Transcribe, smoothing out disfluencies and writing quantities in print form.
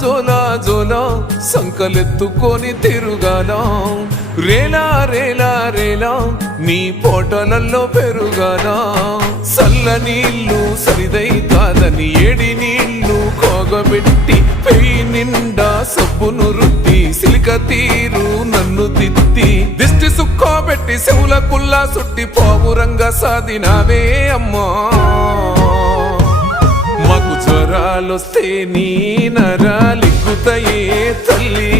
జోలా జోలా సంకలెత్తుకొని తిరుగాలా రేలా రేలా రేలా నీ పోటలల్లో పెరుగాలా సల్ల నీళ్ళు సరిదై కాదని ఏడి నీళ్ళు కోగబెట్టి పెయి నిండా సబ్బును రుద్ది సిలిక తీరు నన్ను తిత్తి దిష్టి సుక్కోబెట్టి చెవుల కుల్లా సుట్టి పావురంగా సాదినావే అమ్మా మాకు జ్వరాలొస్తే నీ నరాలిక్కుతాయే తల్లి